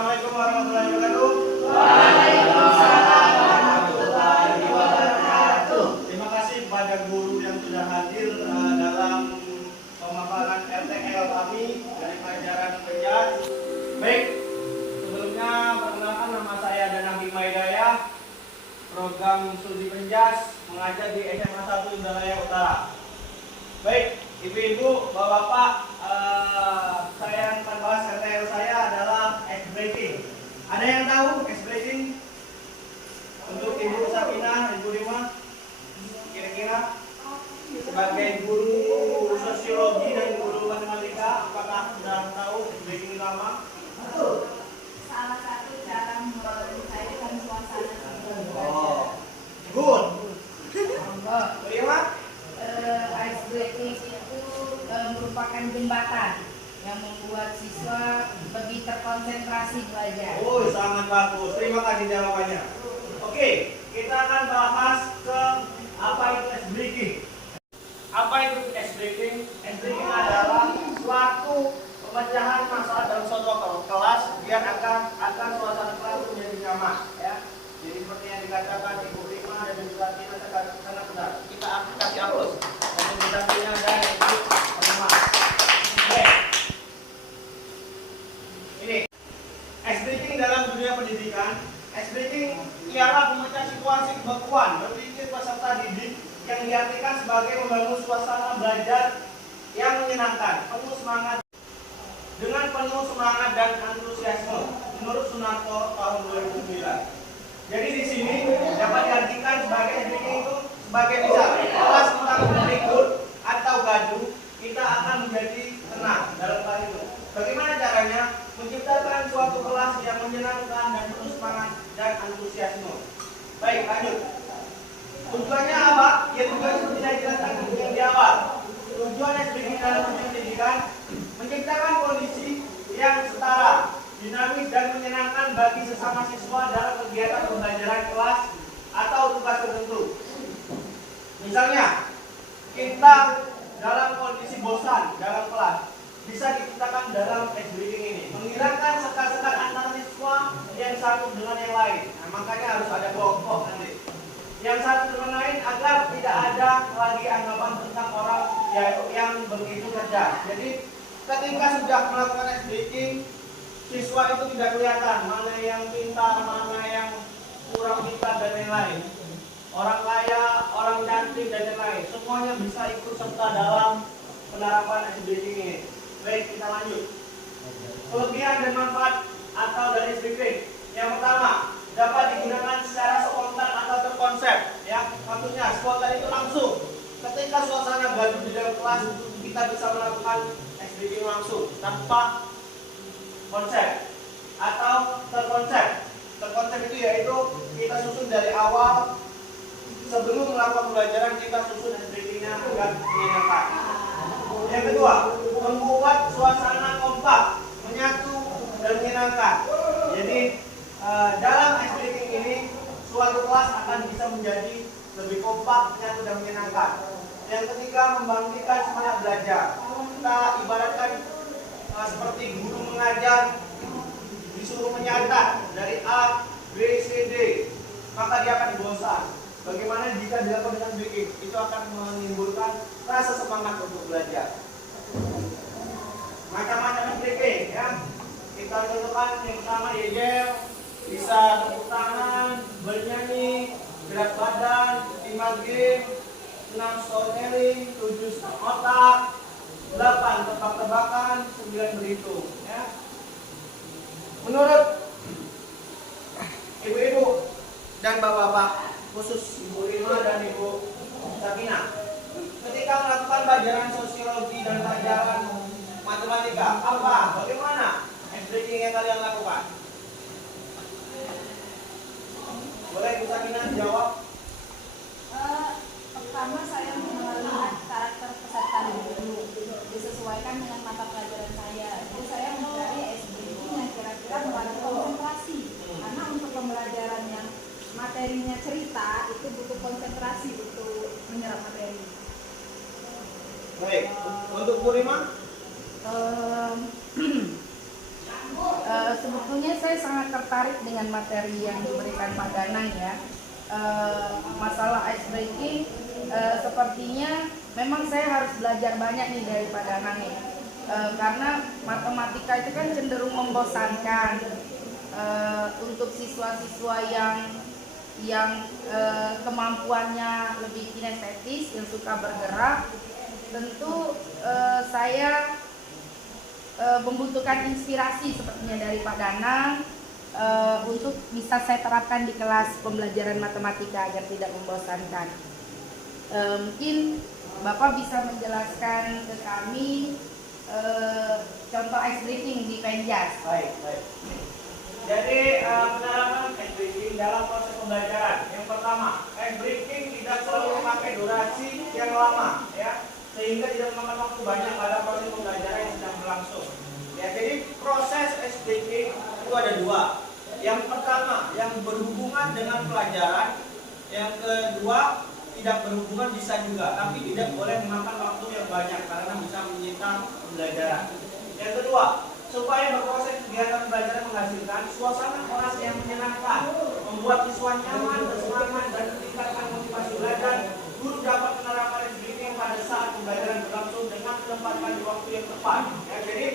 Assalamualaikum warahmatullahi wabarakatuh. Waalaikumsalam warahmatullahi wabarakatuh. Terima kasih kepada guru yang sudah hadir dalam pemaparan RTL kami dari pelajaran Penjas. Baik, sebelumnya perkenalkan nama saya Danang Hidayah, program studi Penjas, mengajar di SMA 1 Indralaya Utara. Baik, ibu-ibu, bapak-bapak, saya yang akan bahas RTL saya adalah ice breaking. Ada yang tahu ice breaking? Untuk Ibu Sakinah, Ibu Rima, kira-kira sebagai guru sosiologi dan guru matematika, apakah sudah tahu ice breaking itu apa? Salah satu cara mencairkan suasana. Oh, good. Rima? Ice breaking itu merupakan jembatan yang membuat siswa lebih terkonsentrasi belajar. Oh, sangat bagus. Terima kasih jawabannya. Oke, kita akan bahas ke apa itu ice breaking. Apa itu ice breaking? Ice breaking adalah suatu pemecahan masalah dalam suatu kelas biar akan suasana kelas menjadi nyaman, ya. Jadi seperti yang dikatakan Ibu Rima dan Ibu Sakinah sangat benar. Kita kasih aplaus untuk Ibu Sakinah dan Ibu Rima. Oke. Ini ice breaking dalam dunia pendidikan. Ice breaking ialah memecah situasi kebekuan berpikir peserta didik yang diartikan sebagai membangun suasana belajar yang menyenangkan, penuh semangat dan antusiasme menurut Sunarto tahun 2009. Jadi di sini dapat diartikan sebagai ice breaking itu sebagai misal kelas kita berikut atau gaduh, kita akan menjadi tenang dalam hal itu. Bagaimana caranya? Menciptakan suatu kelas yang menyenangkan dan penuh semangat dan antusiasme. Baik, lanjut. Tujuannya apa? Ya tujuan seperti yang dijelaskan yang di awal. Tujuan ice breaking dalam dunia pendidikan menciptakan kondisi yang setara, dinamis dan menyenangkan bagi sesama siswa dalam kegiatan pembelajaran kelas atau tugas tertentu. Misalnya, kita dalam kondisi bosan dalam kelas, bisa diciptakan dalam ice breaking ini, menghilangkan sekat-sekat antara siswa yang satu dengan yang lain. Nah, makanya harus ada kelompok nanti yang satu dengan lain agar tidak ada lagi anggapan tentang orang yang begitu cerdas. Jadi ketika sudah melakukan ice breaking, siswa itu tidak kelihatan mana yang pintar, mana yang kurang pintar dan lain-lain. Orang kaya, orang cantik dan lain-lain, semuanya bisa ikut serta dalam penerapan ice breaking ini. Baik, kita lanjut. Kelebihan dan manfaat atau dari ice breaking. Yang pertama, dapat digunakan secara spontan atau terkonsep. Ya, maksudnya spontan itu langsung. Ketika suasana gaduh di dalam kelas, kita bisa melakukan ice breaking langsung tanpa konsep atau terkonsep. Terkonsep itu yaitu kita susun dari awal sebelum melakukan pembelajaran, kita susun ice breakingnya agar menyenangkan. Yang kedua, membuat suasana kompak, menyatu dan menyenangkan. Jadi dalam ice breaking ini suatu kelas akan bisa menjadi lebih kompak, menyatu dan menyenangkan. Yang ketiga, membangkitkan semangat belajar. Kita ibaratkan seperti guru mengajar disuruh menyatat dari A, B, C, D, maka dia akan bosan. Bagaimana jika dilakukan dengan breaking? Itu akan menimbulkan rasa semangat untuk belajar. Macam-macam breaking, ya. Kita tentukan yang pertama yel, bisa tepuk tangan, bernyanyi, gerak badan, 5 game, 6 storytelling, 7 otak, 8 tebak-tebakan, 9 berhitung, ya. Menurut ibu-ibu dan bapak-bapak, khusus Ibu Rima dan Ibu Sakinah, ketika melakukan pelajaran sosiologi dan pelajaran matematika, bagaimana ice breaking yang kalian lakukan? Boleh Ibu Sakinah jawab? Pertama saya mengenali karakter peserta dulu, disesuaikan dengan mata pelajaran saya. Jadi saya mencari ice breaking yang kira-kira melatih konsentrasi. Karena untuk pembelajaran yang materinya cerita itu butuh konsentrasi untuk menyerap materi. Baik, untuk Bu Rima? Sebetulnya saya sangat tertarik dengan materi yang diberikan Pak Danang ya. Masalah ice breaking, sepertinya memang saya harus belajar banyak nih dari Pak Danang nih. Karena matematika itu kan cenderung membosankan untuk siswa-siswa yang kemampuannya lebih kinestetis, yang suka bergerak. Tentu saya membutuhkan inspirasi sepertinya dari Pak Danang untuk bisa saya terapkan di kelas pembelajaran matematika agar tidak membosankan. Mungkin Bapak bisa menjelaskan ke kami contoh ice breaking di Penjas. Baik. Jadi penerapan ice breaking dalam proses pembelajaran. Yang pertama, ice breaking tidak selalu memakai durasi yang lama, ya, sehingga tidak memakan waktu banyak pada proses pembelajaran yang sedang berlangsung. Ya, jadi proses ice breaking itu ada dua. Yang pertama, yang berhubungan dengan pelajaran. Yang kedua, tidak berhubungan bisa juga, tapi tidak boleh memakan waktu yang banyak karena bisa menyita pembelajaran. Yang kedua, supaya berproses kegiatan pembelajaran menghasilkan suasana kelas yang menyenangkan, membuat siswa nyaman, bersemangat, dan meningkatkan motivasi belajar, guru dapat menerapkan ice breaking pada saat pembelajaran berlangsung dengan menempatkan di waktu yang tepat. Ya, jadi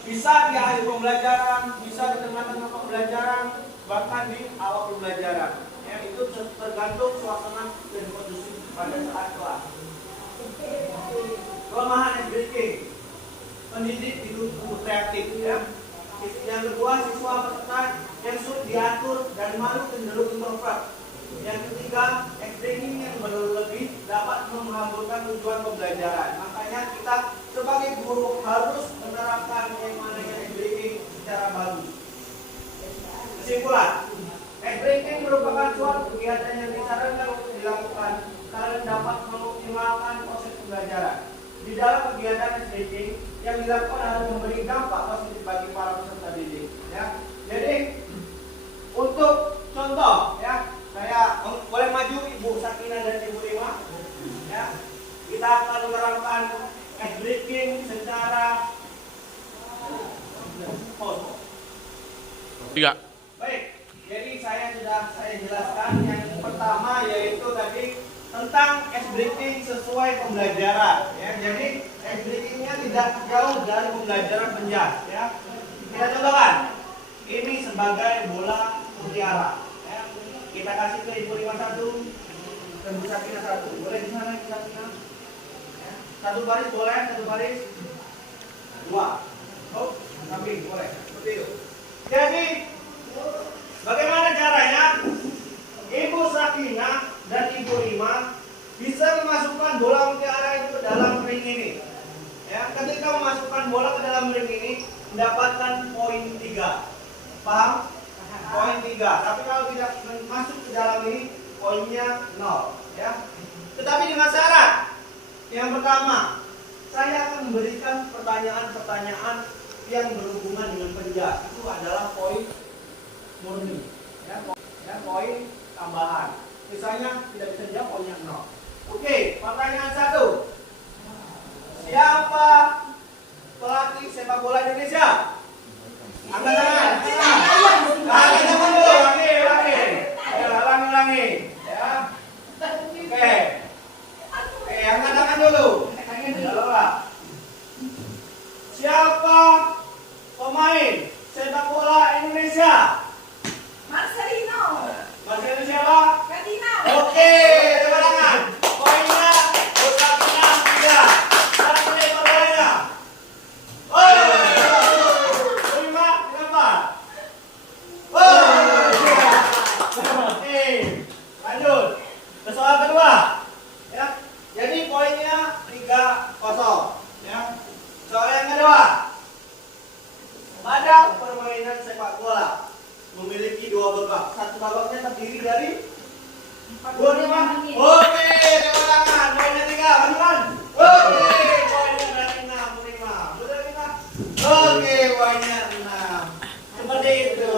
bisa di akhir pembelajaran, bisa di tengah-tengah pembelajaran, bahkan di awal pembelajaran. Ya, itu tergantung suasana dan kondusif pada saat kelas. Kelemahan ice breaking, pendidik dituntut kreatif, ya. Yang kedua, siswa peserta yang sulit diatur dan malu cenderung introvert. Yang ketiga, ice breaking yang berlebih dapat menghamburkan tujuan pembelajaran. Makanya kita sebagai guru harus menerapkan yang namanya ice breaking secara bagus. Kesimpulan, ice breaking merupakan suatu kegiatan yang disarankan untuk dilakukan karena dapat mengoptimalkan proses pembelajaran. Di dalam kegiatan ice breaking yang dilakukan harus memberi dampak positif bagi para peserta didik. Ya, jadi untuk contoh, ya, saya boleh maju Ibu Sakina dan Ibu Rima. Ya, kita akan menerapkan ice breaking secara Tiga. baik. Jadi sudah saya jelaskan yang pertama yaitu tadi tentang ice breaking sesuai pembelajaran. Ya, jadi ice breakingnya tidak jauh dari pembelajaran Penjas. Ya, kita contohkan. Ini sebagai bola mutiara. Ya, kita kasih ke Ibu Rima satu dan Bu Sakina satu. Boleh di sana Ibu Sakina? Ya, satu baris boleh, satu baris dua. Oh, samping boleh. Seperti itu. Jadi bagaimana caranya Ibu Sakina dan Ibu Rima bisa memasukkan bola mutiara itu ke dalam ring ini? Ya, ketika memasukkan bola ke dalam ring ini mendapatkan poin 3. Paham? Poin 3. Tapi kalau tidak masuk ke dalam ini poinnya 0. Ya. Tetapi dengan syarat. Yang pertama, saya akan memberikan pertanyaan-pertanyaan yang berhubungan dengan Penjas. Itu adalah poin murni. Ya, poin tambahan. Misalnya tidak bisa jawab poinnya 0. Oke, pertanyaan 1. Siapa pelatih sepak bola Indonesia? Angkat tangan. Angkat tangan dulu. Ulangi. Ulangi. Ya. Oke, angkat tangan dulu. Siapa pemain sepak bola Indonesia? Marcelino. Marcelino siapa? Katina. Oke, tepuk tangan. Poinnya Sakina 3. Sekarang punya pertanyaannya. Oh, terima kenapa? Oh, oke, lanjut ke soal kedua. Ya, jadi poinnya 3-0. Ya, soal yang kedua. Pada permainan sepak bola memiliki 2 babak. Satu babaknya terdiri dari 45. Oke, tepuk tangan. Poinnya 3. Masukkan. Oke, poinnya dari 6. Sudah 5. Oke, poinnya 6. Seperti itu.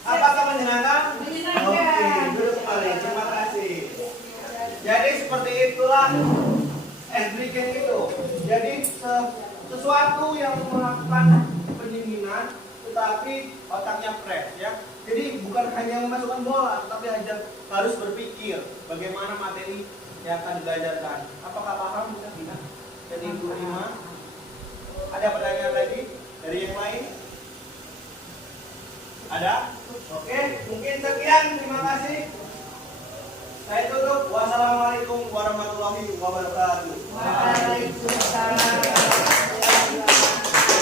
Apakah menyenangkan? Oke, duduk kembali. Terima kasih. Jadi seperti itulah ice breaking itu. Jadi sesuatu yang melakukan pendinginan tetapi otaknya fresh ya. Jadi bukan hanya memasukkan bola, tetapi harus berpikir bagaimana materi yang akan diajarkan. Apakah paham kita tidak? Jadi Bu Rima, ada pertanyaan lagi dari yang lain? Ada? Oke, mungkin sekian. Terima kasih. Saya tutup. Wassalamualaikum warahmatullahi wabarakatuh. Waalaikumsalam.